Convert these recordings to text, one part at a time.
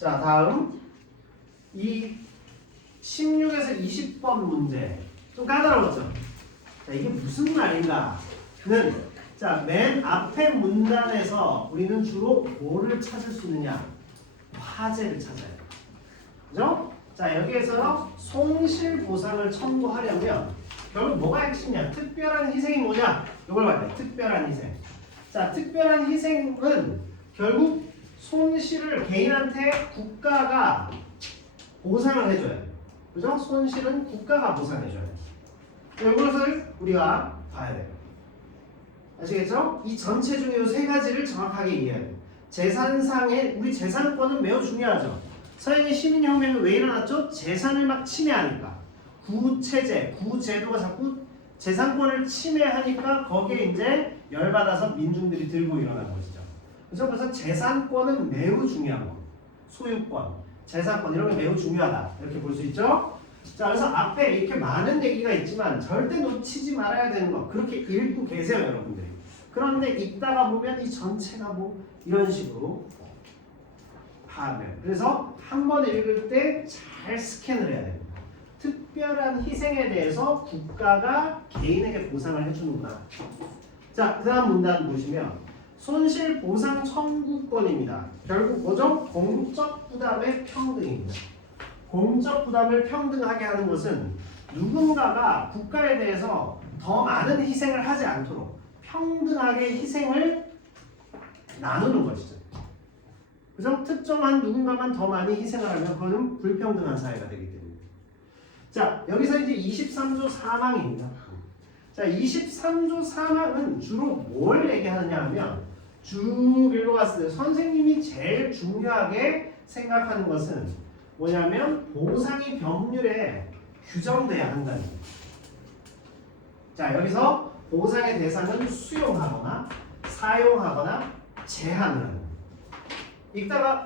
자, 다음 이 16에서 20번 문제 좀 까다로웠죠? 자, 이게 무슨 말인가는 자, 맨 앞에 문단에서 우리는 주로 뭐를 찾을 수 있느냐? 화제를 찾아야 돼요. 그죠? 자, 여기에서 손실보상을 청구하려면 결국 뭐가 핵심이냐? 특별한 희생이 뭐냐? 이걸 봐야 돼. 특별한 희생. 자, 특별한 희생은 결국 손실을 개인한테 국가가 보상을 해줘야 돼. 그죠? 손실은 국가가 보상해줘야 돼. 이것을 우리가 봐야 돼요. 아시겠죠? 이 전체 중에 이 세 가지를 정확하게 이해해야 돼요. 재산상의 우리 재산권은 매우 중요하죠. 서양의 시민혁명은 왜 일어났죠? 재산을 막 침해하니까. 구체제, 구제도가 자꾸 재산권을 침해하니까 거기에 이제 열받아서 민중들이 들고 일어난 것이죠. 그래서 재산권은 매우 중요한 거. 소유권, 재산권 이런 게 매우 중요하다. 이렇게 볼 수 있죠? 자, 그래서 앞에 이렇게 많은 얘기가 있지만 절대 놓치지 말아야 되는 거. 그렇게 읽고 계세요, 여러분들이. 그런데 읽다가 보면 이 전체가 뭐 이런 식으로 파악돼요. 그래서 한 번 읽을 때 잘 스캔을 해야 됩니다. 특별한 희생에 대해서 국가가 개인에게 보상을 해주는구나. 자, 그 다음 문단 보시면 손실보상 청구권입니다. 결국 뭐죠? 공적 부담의 평등입니다. 공적 부담을 평등하게 하는 것은 누군가가 국가에 대해서 더 많은 희생을 하지 않도록 평등하게 희생을 나누는 것이죠. 그래서 특정한 누군가만 더 많이 희생을 하면 그거는 불평등한 사회가 되기 때문에. 자, 여기서 이제 23조 사망입니다. 자, 23조 사망은 주로 뭘 얘기하느냐 하면 쭉 읽어봤을 때 선생님이 제일 중요하게 생각하는 것은 뭐냐면 보상이 법률에 규정돼야 한다는 거예요. 자, 여기서 보상의 대상은 수용하거나 사용하거나 제한을 하는 거예요.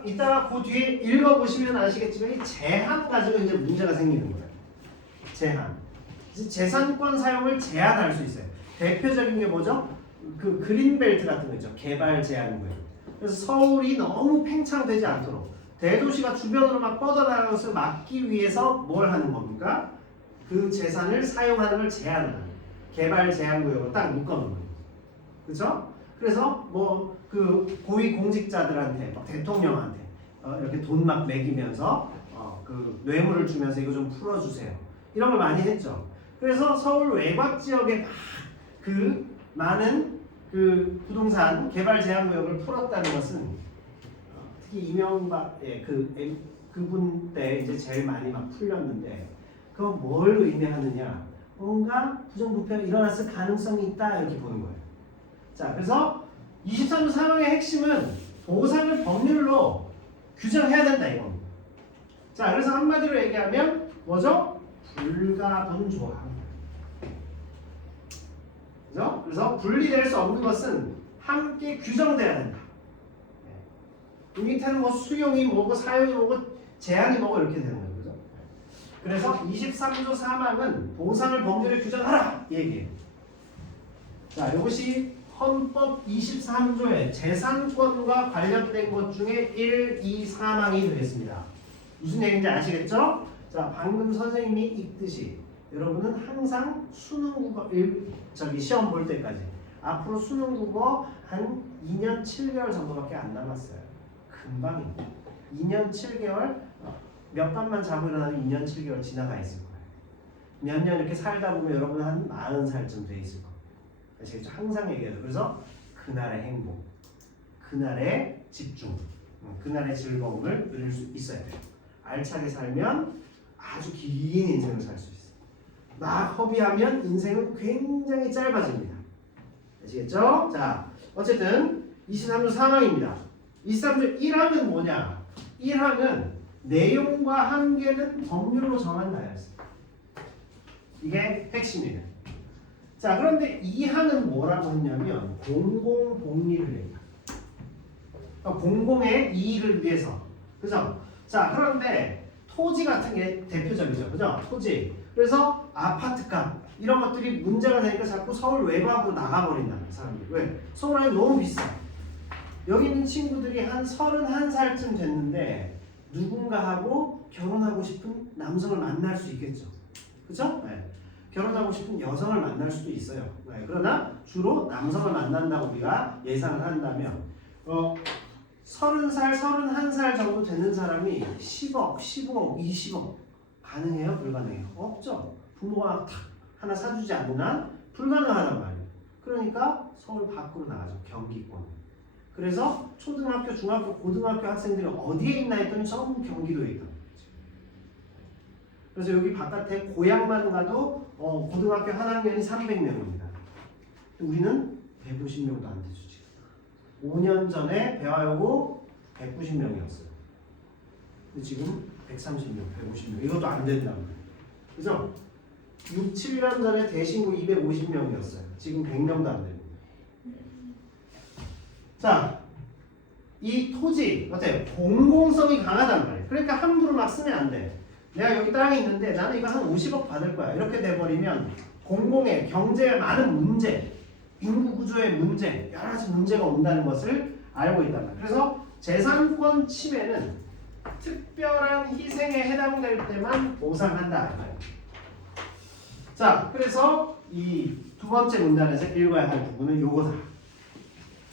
이따가 그 뒤에 읽어보시면 아시겠지만 이 제한 가지고 이제 문제가 생기는 거예요. 제한. 재산권 사용을 제한할 수 있어요. 대표적인 게 뭐죠? 그 그린벨트 같은 거 있죠. 개발 제한구역. 그래서 서울이 너무 팽창되지 않도록 대도시가 주변으로 막 뻗어나가는 것을 막기 위해서 뭘 하는 겁니까? 그 재산을 사용하는 걸 제한하는 거예요. 개발 제한구역으로 딱 묶어놓는 거예요. 그렇죠? 그래서 뭐 그 고위 공직자들한테 대통령한테 이렇게 돈 막 매기면서 그 뇌물을 주면서 이거 좀 풀어주세요. 이런 걸 많이 했죠. 그래서 서울 외곽 지역에 막 그 많은 그 부동산 개발 제한구역을 풀었다는 것은 특히 이명박의 그분 때 이제 제일 많이 막 풀렸는데 그건 뭘 의미하느냐? 뭔가 부정부패가 일어났을 가능성이 있다 이렇게 보는 거예요. 자, 그래서 23조 사망의 핵심은 보상을 법률로 규정해야 된다 이겁니다. 자, 그래서 한마디로 얘기하면 뭐죠? 불가분 조항. 그죠? 그래서 분리될 수 없는 것은 함께 규정돼야 된다. 이 밑에는 뭐 수용이 뭐고 사용이 뭐고 제한이 뭐고 이렇게 되는 거예요. 그죠? 그래서 23조 사망은 보상을 법률에 규정하라 이 얘기예요. 자, 이것이 헌법 23조의 재산권과 관련된 것 중에 1, 2, 사망이 되겠습니다. 무슨 얘기인지 아시겠죠? 자, 방금 선생님이 읽듯이 여러분은 항상 수능국어 시험 볼 때까지 앞으로 수능국어 한 2년 7개월 정도밖에 안 남았어요. 금방입니다. 2년 7개월 몇 번만 자고 일어나도 2년 7개월 지나가 있을 거예요. 몇 년 이렇게 살다 보면 여러분 한 40살쯤 돼 있을 거예요. 아시겠죠? 항상 얘기해요. 그래서 그날의 행복, 그날의 집중, 그날의 즐거움을 누릴 수 있어야 돼요. 알차게 살면 아주 긴 인생을 살 수 있어요. 막 허비하면 인생은 굉장히 짧아집니다. 아시겠죠? 자, 어쨌든 23조 사망입니다. 23조 1항은 뭐냐? 1항은 내용과 한계는 법률로 정한다 했어요. 이게 핵심이에요. 자, 그런데 2항은 뭐라고 했냐면 공공복리를 얘기해요. 공공의 이익을 위해서. 그죠? 자, 그런데 토지 같은 게 대표적이죠. 그죠? 토지. 그래서 아파트값 이런 것들이 문제가 되니까 자꾸 서울 외곽으로 나가버린다는 사람들이. 왜? 서울 안에 너무 비싸. 여기 있는 친구들이 한 31살쯤 됐는데 누군가하고 결혼하고 싶은 남성을 만날 수 있겠죠. 그죠? 네. 결혼하고 싶은 여성을 만날 수도 있어요. 네. 그러나 주로 남성을 만난다고 우리가 예상을 한다면 30살, 31살 정도 되는 사람이 10억, 15억, 20억 가능해요? 불가능해요? 없죠. 부모가 탁 하나 사주지 않는 한 불가능하단 말이에요. 그러니까 서울 밖으로 나가죠. 경기권. 그래서 초등학교, 중학교, 고등학교 학생들이 어디에 있나 했더니 전부 경기도에 있다. 그래서 여기 바깥에 고향만 가도 고등학교 한 학년이 300명입니다. 우리는 150명도 안 되죠. 지금 5년 전에 배화여고 190명이었어요. 근데 지금 130명, 150명 이것도 안 된다고. 그죠? 6, 7년 전에 대신고 250명이었어요. 지금 100명도 안 됩니다. 자, 이 토지 어때요? 공공성이 강하단 말이에요. 그러니까 함부로 막 쓰면 안 돼. 내가 여기 땅이 있는데 나는 이거 한 50억 받을 거야. 이렇게 돼버리면 공공의 경제에 많은 문제, 인구 구조의 문제, 여러 가지 문제가 온다는 것을 알고 있단 말이에요. 그래서 재산권 침해는 특별한 희생에 해당될 때만 보상한다. 자, 그래서 이 두 번째 문단에서 읽어야 할 부분은 요거다.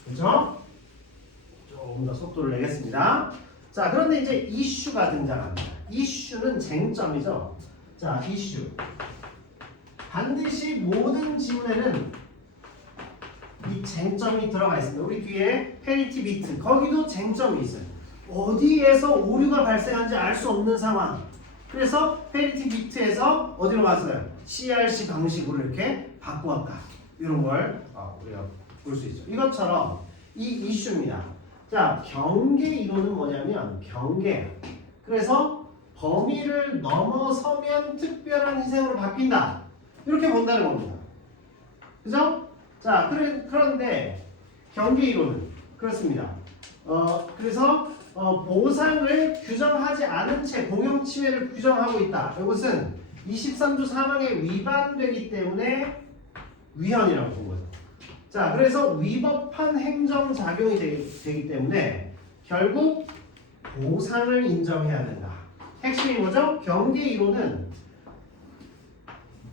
그죠? 조금 더 속도를 내겠습니다. 자, 그런데 이제 이슈가 등장합니다. 이슈는 쟁점이죠. 자, 이슈. 반드시 모든 지문에는 이 쟁점이 들어가 있습니다. 우리 뒤에 페널티 비트, 거기도 쟁점이 있어요. 어디에서 오류가 발생한지 알 수 없는 상황. 그래서 페널티 비트에서 어디로 갔어요? CRC 방식으로 이렇게 바꾸었다. 이런 걸 우리가 볼 수 있죠. 이것처럼 이 이슈입니다. 자, 경계 이론은 뭐냐면 경계. 그래서 범위를 넘어서면 특별한 희생으로 바뀐다. 이렇게 본다는 겁니다. 그죠? 자, 그런데 경계 이론은 그렇습니다. 그래서 보상을 규정하지 않은 채 공용 침해를 규정하고 있다. 이것은 23조 3항에 위반되기 때문에 위헌이라고 본 거죠. 자, 그래서 위법한 행정작용이 되기 때문에 결국 보상을 인정해야 된다. 핵심이 뭐죠? 경계 이론은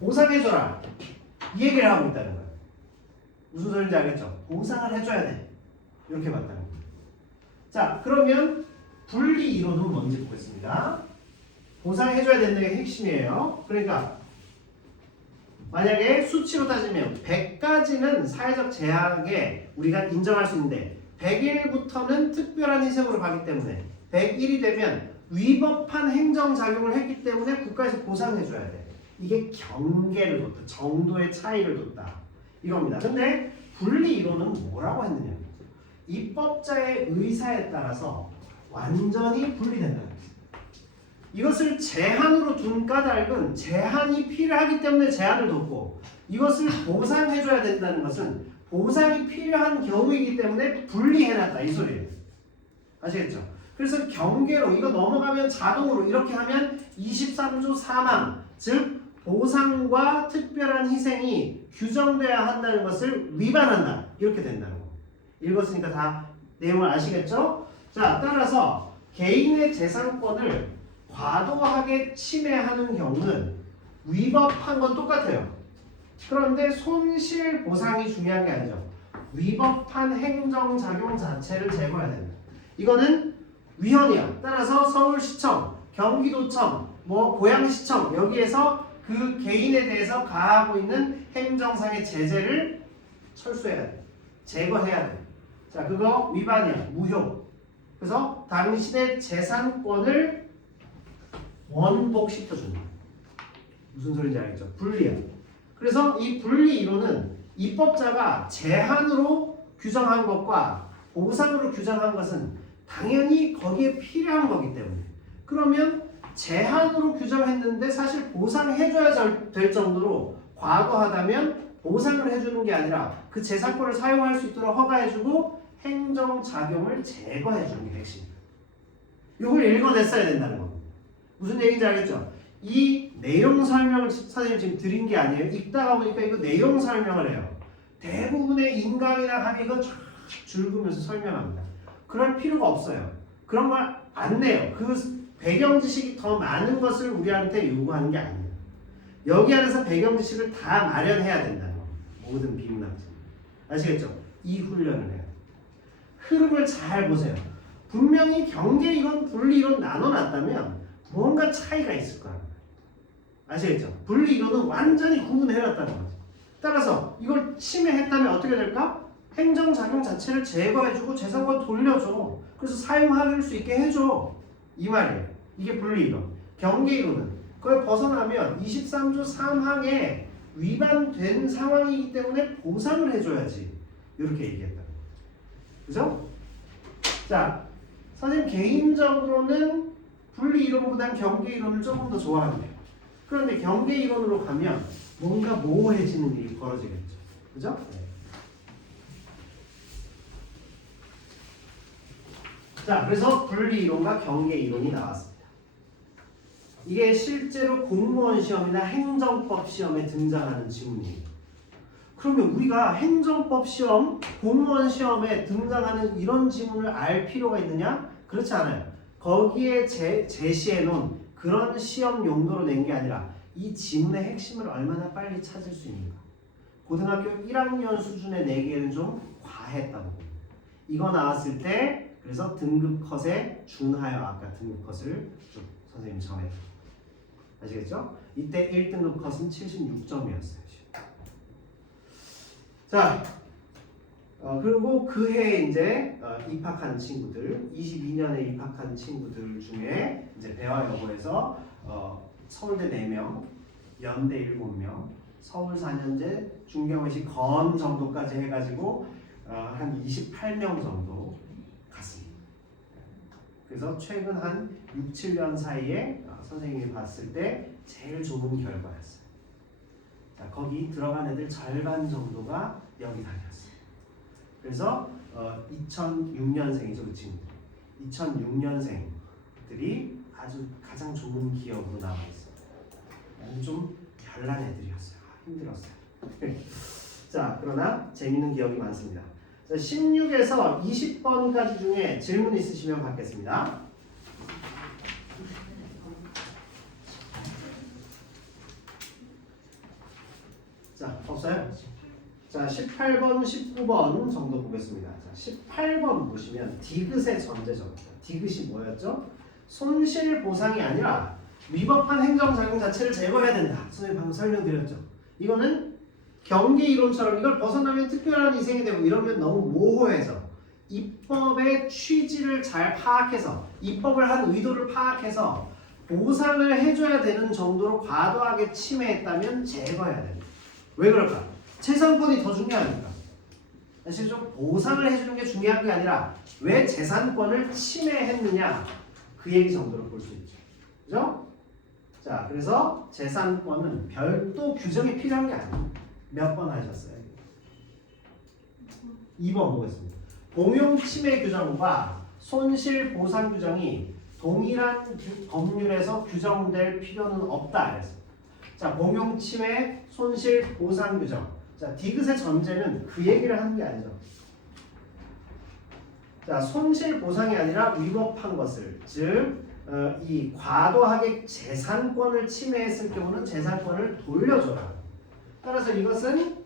보상해줘라. 이 얘기를 하고 있다는 거예요. 무슨 소리인지 알겠죠? 보상을 해줘야 돼. 이렇게 봤다는 거예요. 자, 그러면 분리 이론은 뭔지 보겠습니다. 보상해줘야 된다는 게 핵심이에요. 그러니까 만약에 수치로 따지면 100까지는 사회적 제약에 우리가 인정할 수 있는데 100일부터는 특별한 희생으로 가기 때문에 101이 되면 위법한 행정작용을 했기 때문에 국가에서 보상해줘야 돼. 이게 경계를 뒀다. 정도의 차이를 뒀다. 이겁니다. 근데 분리 이론은 뭐라고 했느냐. 입법자의 의사에 따라서 완전히 분리된다는 거예요. 이것을 제한으로 둔 까닭은 제한이 필요하기 때문에 제한을 뒀고 이것을 보상해줘야 된다는 것은 보상이 필요한 경우이기 때문에 분리해놨다 이 소리예요. 아시겠죠? 그래서 경계로 이거 넘어가면 자동으로 이렇게 하면 23조 3항 즉 보상과 특별한 희생이 규정돼야 한다는 것을 위반한다 이렇게 된다는 거. 읽었으니까 다 내용을 아시겠죠? 자, 따라서 개인의 재산권을 과도하게 침해하는 경우는 위법한 건 똑같아요. 그런데 손실 보상이 중요한 게 아니죠. 위법한 행정작용 자체를 제거해야 된다. 이거는 위헌이야. 따라서 서울시청, 경기도청, 고양시청 여기에서 그 개인에 대해서 가하고 있는 행정상의 제재를 철수해야 돼. 제거해야 돼. 자, 그거 위반이야. 무효. 그래서 당신의 재산권을 원복시켜준다. 무슨 소리인지 알겠죠? 분리야. 그래서 이 분리 이론은 입법자가 제한으로 규정한 것과 보상으로 규정한 것은 당연히 거기에 필요한 거기 때문에 그러면 제한으로 규정했는데 사실 보상해줘야 될 정도로 과도하다면 보상을 해주는 게 아니라 그 재산권을 사용할 수 있도록 허가해주고 행정작용을 제거해주는 게 핵심이에요. 이걸 읽어냈어야 된다는 겁니다. 무슨 얘기인지 알겠죠? 이 내용 설명을 선생님 지금 드린 게 아니에요. 읽다가 보니까 이거 내용 설명을 해요. 대부분의 인강이나 하면 이거 쫙 줄으면서 설명합니다. 그럴 필요가 없어요. 그런 걸 안 내요. 그 배경 지식이 더 많은 것을 우리한테 요구하는 게 아니에요. 여기 안에서 배경 지식을 다 마련해야 된다는 거예요. 모든 비문학자. 아시겠죠? 이 훈련을 해요. 흐름을 잘 보세요. 분명히 경계 이론, 분리 이론 나눠놨다면 뭔가 차이가 있을 거예요. 아시겠죠? 분리 이론은 완전히 구분해놨다는 거죠. 따라서 이걸 침해했다면 어떻게 될까? 행정작용 자체를 제거해주고 재산권 돌려줘. 그래서 사용할 수 있게 해줘. 이 말이에요. 이게 분리 이론. 경계 이론은 그걸 벗어나면 23조 3항에 위반된 상황이기 때문에 보상을 해줘야지. 이렇게 얘기했다. 그죠? 자, 선생님 개인적으로는 분리 이론보다는 경계 이론을 조금 더 좋아하네요. 그런데 경계 이론으로 가면 뭔가 모호해지는 일이 벌어지겠죠. 그죠? 네. 자, 그래서 분리 이론과 경계 이론이 나왔습니다. 이게 실제로 공무원 시험이나 행정법 시험에 등장하는 지문이에요. 그러면 우리가 행정법 시험, 공무원 시험에 등장하는 이런 지문을 알 필요가 있느냐? 그렇지 않아요. 거기에 제시해 놓은 그런 시험 용도로 낸 게 아니라 이 지문의 핵심을 얼마나 빨리 찾을 수 있는가. 고등학교 1학년 수준에 내기에는 좀 과했다고 봅니다. 이거 나왔을 때 그래서 등급 컷에 준하여 아까 등급 컷을 쭉 선생님이 정했다. 아시겠죠? 이때 1등급 컷은 76점이었어요. 자, 그리고 그 해에 이제 입학한 친구들, 22년에 입학한 친구들 중에 이제 배화여고에서 서울대 4명, 연대 7명, 서울 4년제, 중경외시 건 정도까지 해가지고 한 28명 정도 갔습니다. 그래서 최근 한 6, 7년 사이에 선생님이 봤을 때 제일 좋은 결과였어요. 자, 거기 들어간 애들 절반 정도가 여기 다녔어요. 그래서 2006년생이죠, 그 친구들. 2006년생들이 아주 가장 좋은 기억으로 나와 있어요. 좀 별난 애들이었어요. 힘들었어요. 자, 그러나 재미있는 기억이 많습니다. 자, 16에서 20번까지 중에 질문 있으시면 받겠습니다. 자, 없어요? 자, 18번, 19번 정도 보겠습니다. 자, 18번 보시면 디귿의 전제적입니다. 디귿이 뭐였죠? 손실 보상이 아니라 위법한 행정작용 자체를 제거해야 된다. 선생님 방금 설명드렸죠. 이거는 경계 이론처럼 이걸 벗어나면 특별한 희생이 되고 이러면 너무 모호해서 입법의 취지를 잘 파악해서 입법을 한 의도를 파악해서 보상을 해줘야 되는 정도로 과도하게 침해했다면 제거해야 됩니다. 왜 그럴까? 재산권이 더 중요하니까. 사실 좀 보상을 해주는 게 중요한 게 아니라 왜 재산권을 침해했느냐 그 얘기 정도로 볼 수 있죠. 그죠? 자, 그래서 재산권은 별도 규정이 필요한 게 아니에요. 몇 번 하셨어요? 2번 보겠습니다. 공용 침해 규정과 손실 보상 규정이 동일한 법률에서 규정될 필요는 없다. 그래서 자, 공용 침해 손실 보상 규정. 자, 디귿의 전제는 그 얘기를 하는 게 아니죠. 자, 손실 보상이 아니라 위법한 것을, 즉 이 과도하게 재산권을 침해했을 경우는 재산권을 돌려줘라. 따라서 이것은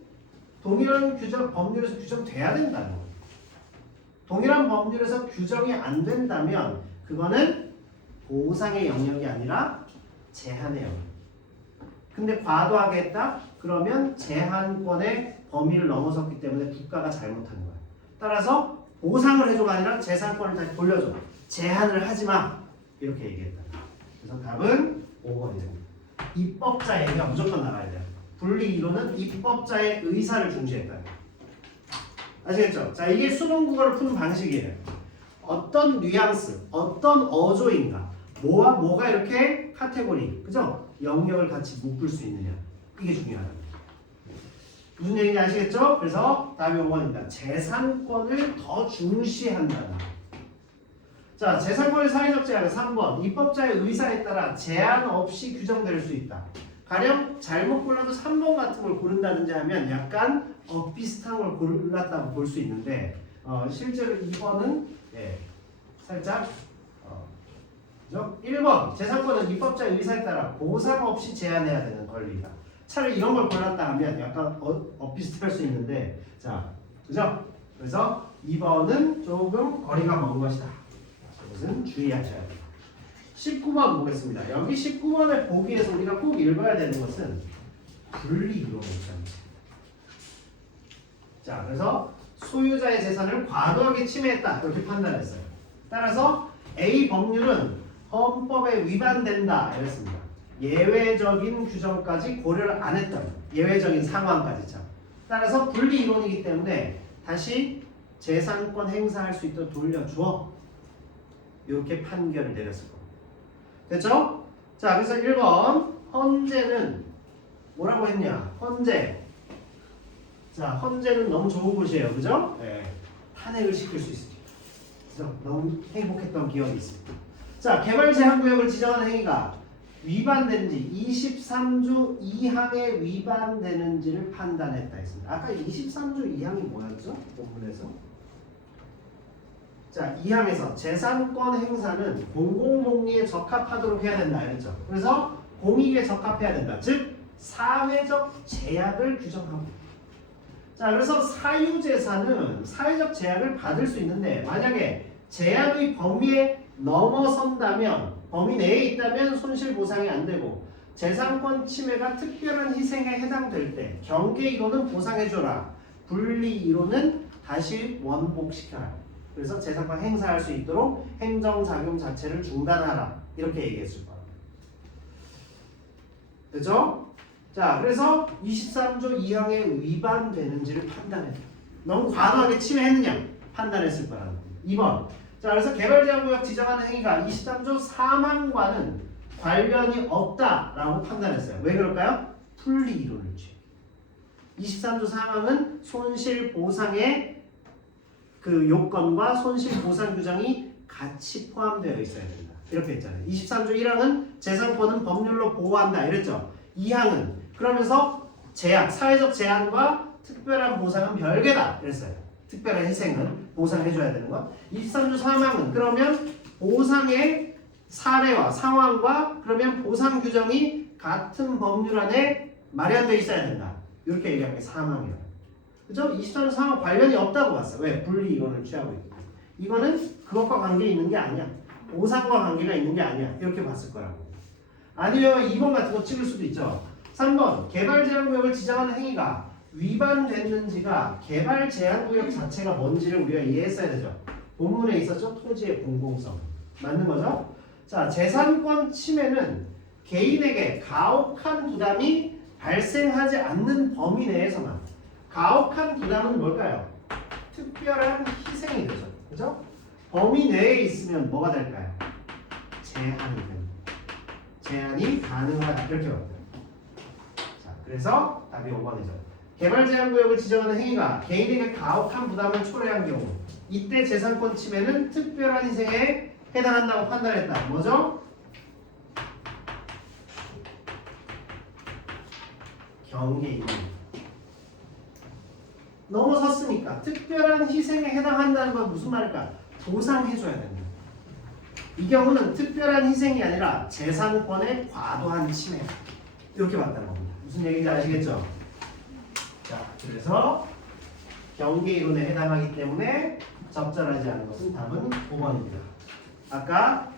동일한 규정 법률에서 규정돼야 된다는 거예요. 동일한 법률에서 규정이 안 된다면 그거는 보상의 영역이 아니라 제한의 영역. 근데 과도하게 했다? 그러면 제한권의 범위를 넘어섰기 때문에 국가가 잘못한 거야. 따라서 보상을 해줘가 아니라 재산권을 다시 돌려줘. 제한을 하지 마. 이렇게 얘기했다. 그래서 답은 5번이에요. 입법자 얘기가 무조건 나가야 돼요. 분리 이론은 입법자의 의사를 중시했다. 아시겠죠? 자, 이게 수능 국어를 푸는 방식이에요. 어떤 뉘앙스, 어떤 어조인가, 뭐와 뭐가 이렇게 카테고리, 그죠? 영역을 같이 묶을 수 있느냐. 이게 중요하다. 무슨 얘기인지 아시겠죠? 그래서 답이 5번입니다. 재산권을 더 중시한다는. 자, 재산권의 사회적 제한 3번. 입법자의 의사에 따라 제한 없이 규정될 수 있다. 가령 잘못 골라도 3번 같은 걸 고른다든지 하면 약간 비슷한 걸 골랐다고 볼 수 있는데 실제로 2번은 살짝 그죠? 1번 재산권은 입법자 의사에 따라 보상 없이 제한해야 되는 권리다. 차라리 이런 걸 골랐다 하면 약간 비슷할 수 있는데 자, 그죠? 그래서 2번은 조금 거리가 먼 것이다. 이것은 주의하셔야 돼요. 19번 보겠습니다. 여기 19번의 보기에서 우리가 꼭 읽어야 되는 것은 분리이론을 있습니다. 자, 그래서 소유자의 재산을 과도하게 침해했다 이렇게 판단했어요. 따라서 A 법률은 헌법에 위반된다 이랬습니다. 예외적인 규정까지 고려를 안 했던 예외적인 상황까지 참. 따라서 분리이론이기 때문에 다시 재산권 행사할 수 있도록 돌려주어 이렇게 판결을 내렸을 겁니다. 됐죠? 자, 그래서 1번 헌재는 뭐라고 했냐? 헌재. 자, 헌재는 너무 좋은 곳이에요. 그죠? 네. 탄핵을 시킬 수 있습니다. 그래서 너무 행복했던 기억이 있습니다. 자, 개발 제한 구역을 지정하는 행위가 위반되는지 23조 2항에 위반되는지를 판단했다 했습니다. 아까 23조 2항이 뭐였죠? 본문에서. 자, 2항에서 재산권 행사는 공공복리에 적합하도록 해야 된다 이랬죠. 그래서 공익에 적합해야 된다. 즉 사회적 제약을 규정하고. 자, 그래서 사유재산은 사회적 제약을 받을 수 있는데 만약에 제약의 범위에 넘어선다면 범위 내에 있다면 손실보상이 안 되고 재산권 침해가 특별한 희생에 해당될 때 경계이론은 보상해줘라. 분리이론은 다시 원복시켜라. 그래서 재산권 행사할 수 있도록 행정작용 자체를 중단하라. 이렇게 얘기했을 거예요. 됐죠? 자, 그래서 23조 2항에 위반되는지를 판단했다. 너무 과도하게 침해했느냐 판단했을 거라는 거예요. 2번. 자, 그래서 개발제한구역 지정하는 행위가 23조 3항과는 관련이 없다라고 판단했어요. 왜 그럴까요? 분리이론을 취해. 23조 3항은 손실보상의 그 요건과 손실보상 규정이 같이 포함되어 있어야 된다. 이렇게 했잖아요. 23조 1항은 재산권은 법률로 보호한다 이랬죠. 2항은 그러면서 제약, 사회적 제한과 특별한 보상은 별개다 이랬어요. 특별한 희생은 보상해줘야 되는 것. 23조 3항은 그러면 보상의 사례와 상황과 그러면 보상 규정이 같은 법률 안에 마련되어 있어야 된다. 이렇게 얘기하는 게 3항이에요. 그죠? 23조 3항 관련이 없다고 봤어요. 왜? 분리이론을 취하고 있기 때문에. 이거는 그것과 관계 있는 게 아니야. 보상과 관계가 있는 게 아니야. 이렇게 봤을 거라고. 아니면 2번 같은 거 찍을 수도 있죠. 3번 개발제한구역을 지정하는 행위가 위반됐는지가 개발제한구역 자체가 뭔지를 우리가 이해했어야 되죠. 본문에 있었죠. 토지의 공공성. 맞는 거죠? 자, 재산권 침해는 개인에게 가혹한 부담이 발생하지 않는 범위 내에서만. 가혹한 부담은 뭘까요? 특별한 희생이 되죠. 그죠? 범위 내에 있으면 뭐가 될까요? 제한이 됩니다. 제한이 가능하다. 이렇게 봤어요. 자, 그래서 답이 5번이죠. 개발제한구역을 지정하는 행위가 개인에게 가혹한 부담을 초래한 경우 이때 재산권 침해는 특별한 희생에 해당한다고 판단했다. 뭐죠? 경계입니다. 넘어섰으니까 특별한 희생에 해당한다는 건 무슨 말일까? 보상해줘야 된다. 이 경우는 특별한 희생이 아니라 재산권의 과도한 침해. 이렇게 봤다는 겁니다. 무슨 얘기인지 아시겠죠? 자, 그래서 경계이론에 해당하기 때문에 적절하지 않은 것은 답은 5번입니다. 아까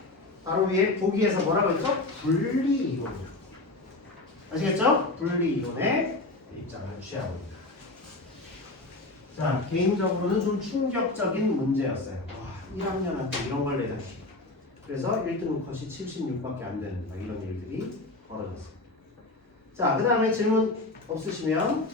바로 위에 보기에서 뭐라고 했죠? 분리이론이요. 아시겠죠? 분리이론의 입장을 취하고 있습니다. 자, 개인적으로는 좀 충격적인 문제였어요. 와, 1학년한테 이런 걸 내다니. 그래서 1등급 컷이 76밖에 안 되는 이런 일들이 벌어졌습니다. 자, 그 다음에 질문 없으시면